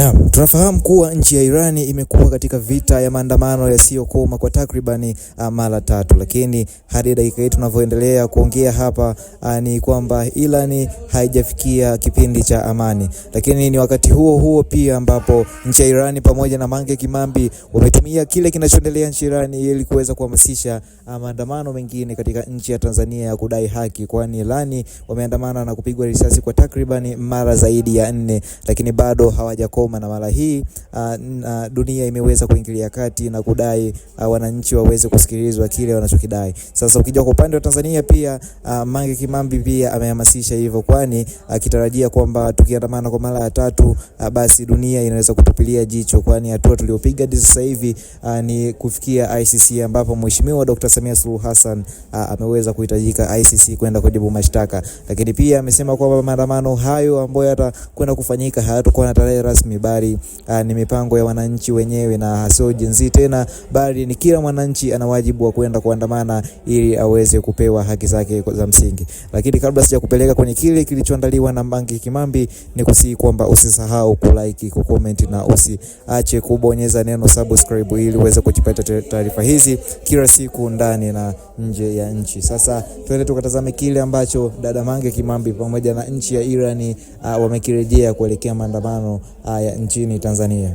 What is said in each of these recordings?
Naam, tunafahamu kuwa nchi ya Irani imekuwa katika vita ya maandamano yasiyokoma kwa takribani mara 3, lakini hadi dakika hii tunavyoendelea kuongea hapa ni kwamba Irani haijafikia kipindi cha amani. Lakini ni wakati huo huo pia ambapo nchi ya Irani pamoja na Mange Kimambi wametumia kile kinachoendelea nchi Irani ili kuweza kuhamasisha maandamano mengine katika nchi ya Tanzania ya kudai haki, kwani Irani wameandamana na kupigwa risasi kwa takribani mara zaidi ya 4, lakini bado hawajakoma. Na mara hii dunia imeweza kuingilia kati na kudai wananchi waweze kusikilizwa kile wanachokidai. Sasa ukija kwa upande wa Tanzania pia Mange Kimambi pia amehamasisha hivyo, kwani akitarajia kwamba tukiandamana kwa mara ya 3 basi dunia inaweza kutupilia jicho, kwani hatua tuliopiga sasa hivi ni kufikia ICC, ambapo Mheshimiwa Dr. Samia Suluhu Hassan ameweza kuhitajika ICC kwenda kujibu mashtaka. Lakini pia amesema kwamba maandamano hayo ambayo yatakwenda kufanyika hayatakuwa na tarehe rasmi, bali ni mipango ya wananchi wenyewe, na sio jinsi tena, bali ni kila mwananchi ana wajibu wa kwenda kuandamana ili aweze kupewa haki zake za msingi. Lakini kabla sija kupeleka kwenye kile kilichoandaliwa na Mange Kimambi, ni kusihi kwamba usisahau kulike, kucomment na usiache kubonyeza neno subscribe ili uweze kupata taarifa hizi kila siku ndani na nje ya nchi. Sasa tuende tukatazame kile ambacho dada Mange Kimambi pamoja na nchi ya Irani wamekirejea kuelekea maandamano ya nchini Tanzania.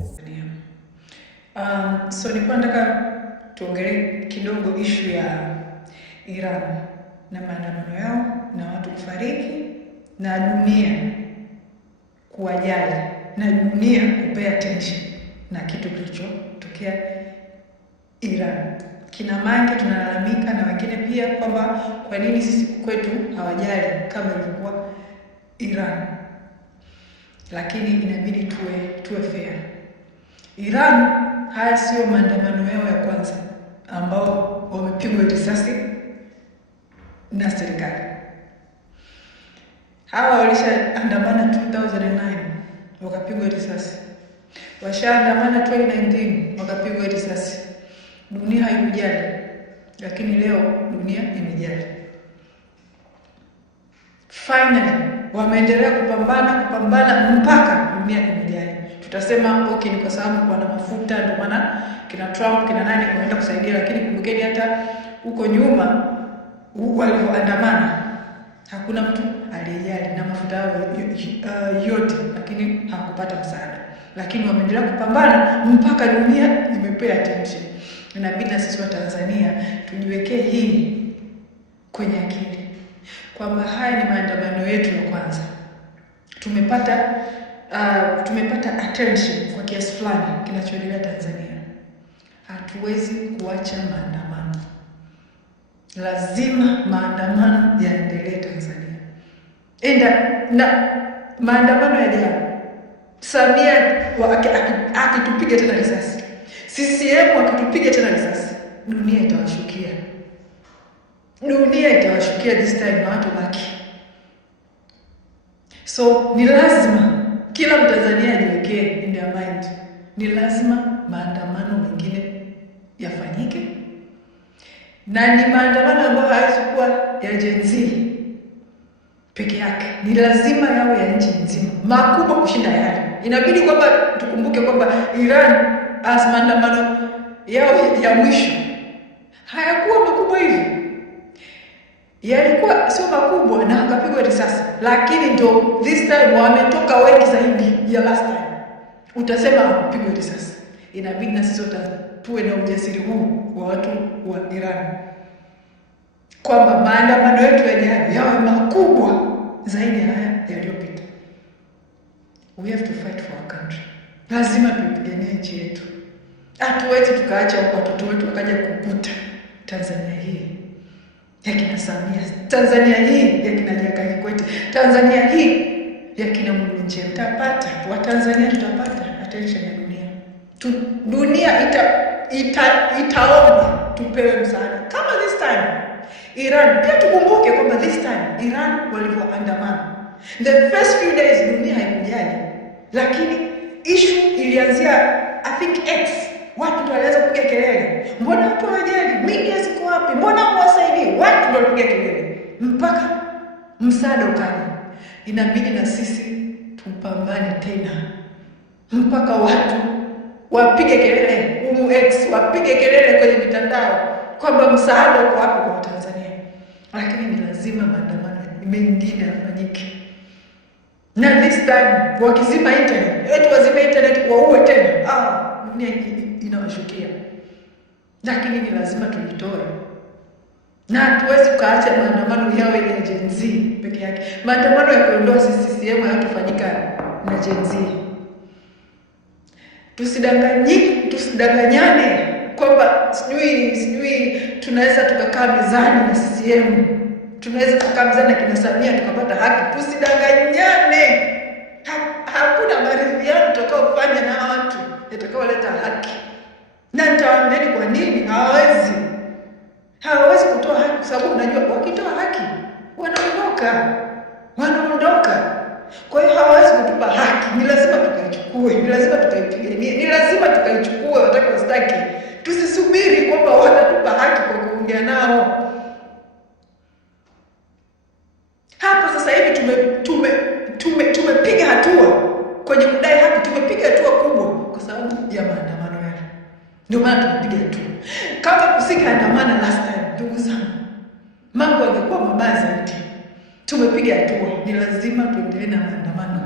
So nilikuwa nataka tuongelee kidogo issue ya Iran na maandamano yao na watu kufariki na dunia kuwajali na dunia kupea attention na kitu kilichotokea Iran. Kina Mange tunalalamika na wengine pia kwamba kwa nini sisi kwetu hawajali kama ilivyokuwa Iran. Lakini inabidi tuwe fair. Iran haya sio maandamano yao ya kwanza ambao wamepigwa risasi na serikali. Hawa walishaandamana 2009 wakapigwa risasi. Washaandamana 2019 wakapigwa risasi. Dunia haikujali, lakini leo dunia imejali. Finally wameendelea kupambana mpaka dunia imejali. Tutasema okay, ni kwa sababu wana mafuta ndio maana kina Trump kina nani wameenda kusaidia, lakini kumbukeni hata huko nyuma walivyoandamana hakuna mtu aliyejali na mafuta yao yote, lakini hawakupata msaada. Lakini wameendelea kupambana mpaka dunia imepea attention. Inabidi na sisi wa Tanzania tujiwekee hii kwenye akili kwamba haya ni maandamano yetu ya kwanza. Tumepata attention kwa kiasi fulani kinachoendelea Tanzania. Hatuwezi kuacha maandamano. Lazima maandamano yaendelee Tanzania. Na maandamano ya jana, Samia akitupiga tena risasi, CCM akitupiga tena risasi, dunia itawashukia. Dunia itawashukia this time na watu baki. So ni lazima kila Mtanzania ajiwekee in their mind, ni lazima maandamano mengine yafanyike, na ni maandamano ambayo hayawezi kuwa ya Gen Z peke yake, ni lazima yawe ya nchi nzima, makubwa kushinda yale. Inabidi kwamba tukumbuke kwamba Iran maandamano yao ya mwisho hayakuwa makubwa hivi, yalikuwa sio makubwa na wakapigwa risasi, lakini ndio this time wametoka wengi zaidi ya last time. Utasema kupigwa risasi. Inabidi na sisi tuwe na ujasiri huu wa watu wa Iran kwamba maandamano yetu yawe makubwa zaidi ya haya yaliyopita. We have to fight for our country. Lazima tupiganie nchi yetu. Hatuwezi tukaacha watoto wetu wakaja kukuta Tanzania hii ya kina Samia, Tanzania hii ya kina Jakaya Kikwete, Tanzania hii ya kina Mwinyi. Tutapata Watanzania, tutapata attention ya dunia. Dunia itaomba tupewe msaada kama this time Iran. Pia tukumbuke kwamba this time Iran walivyoandamana, the first few days dunia haikujali, lakini issue ilianzia I think X. Watu ndio walianza kupiga kelele, mbona watu hawajali, media ziko wapi, mbona hawasaidii? Watu ndio walipiga kelele mpaka msaada ukaja. Inabidi na sisi tupambane tena mpaka watu wapige kelele, wapige kelele kwenye mitandao kwamba msaada uko wapi kwa Tanzania. Lakini ni lazima maandamano mengine yafanyike. Na this time wakizima internet, wazime internet waue tena, dunia inawashukia. Lakini ni lazima tujitoe. Na hatuwezi kaacha maandamano yawe ya Gen Z peke yake. Maandamano ya kuondoa CCM hayatofanyika na Gen Z. Tusidanganyane kwamba sijui tunaweza tukakaa mezani na CCM. Tunaweza tukakaa mezani na kina Samia tukapata haki. Tusidanganyane. Hakuna maridhiano tutakaofanya na watu yatakaoleta haki. Na nitawaambieni kwa nini hawawezi kutoa haki, kwa sababu unajua wakitoa haki wanaondoka. Kwa hiyo hawawezi kutupa haki, ni lazima tukaichukue, ni lazima tukaipiganie, ni lazima tukaichukue wataka wastaki. Tusisubiri kwamba watatupa haki kwa kuongea nao. Hapo sasa hivi tumepiga hatua kwenye kudai haki, tumepiga hatua kubwa kwa sababu ya maandamano yale. Ndio maana tumepiga hatua. Kama kusingeandamana last time, ndugu zangu, mambo yangekuwa mabaya zaidi. Tumepiga hatua, ni lazima tuendelee na maandamano.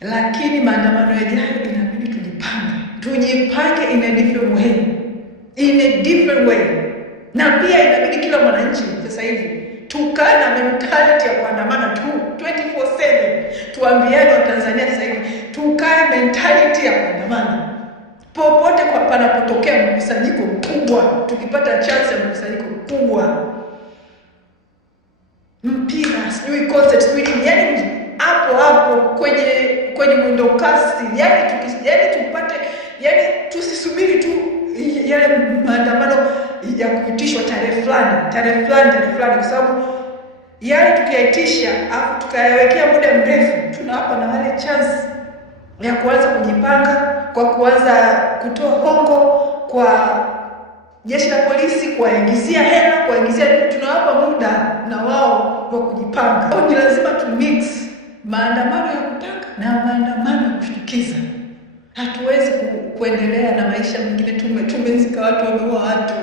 Lakini maandamano yajayo inabidi tujipange in a different way. Na pia inabidi kila mwananchi sasa hivi tukae na mentality ya kuandamana tu 24/7. Tuambiane wa Tanzania sasa hivi tukae mentality ya kuandamana. Popote kwa panapotokea mkusanyiko mkubwa, tukipata chance ya mkusanyiko mkubwa, mpira, sijui concert, sijui yani hapo kwenye mwendo kasi, yani tupate, yani tusisubiri tu yale maandamano ya kuitishwa tarehe fulani, kwa sababu yale tukiyaitisha afu tukayawekea muda mrefu, tunawapa na wale chance ya kuanza kujipanga kwa kuanza kutoa hongo kwa jeshi la polisi, kuwaingizia hela, tunawapa muda na wao wa kujipanga. Ni lazima mix maandamano ya kutaka na maandamano ya kushtukiza. Hatuwezi kuendelea na maisha mengine, tumezika watu, wameua watu.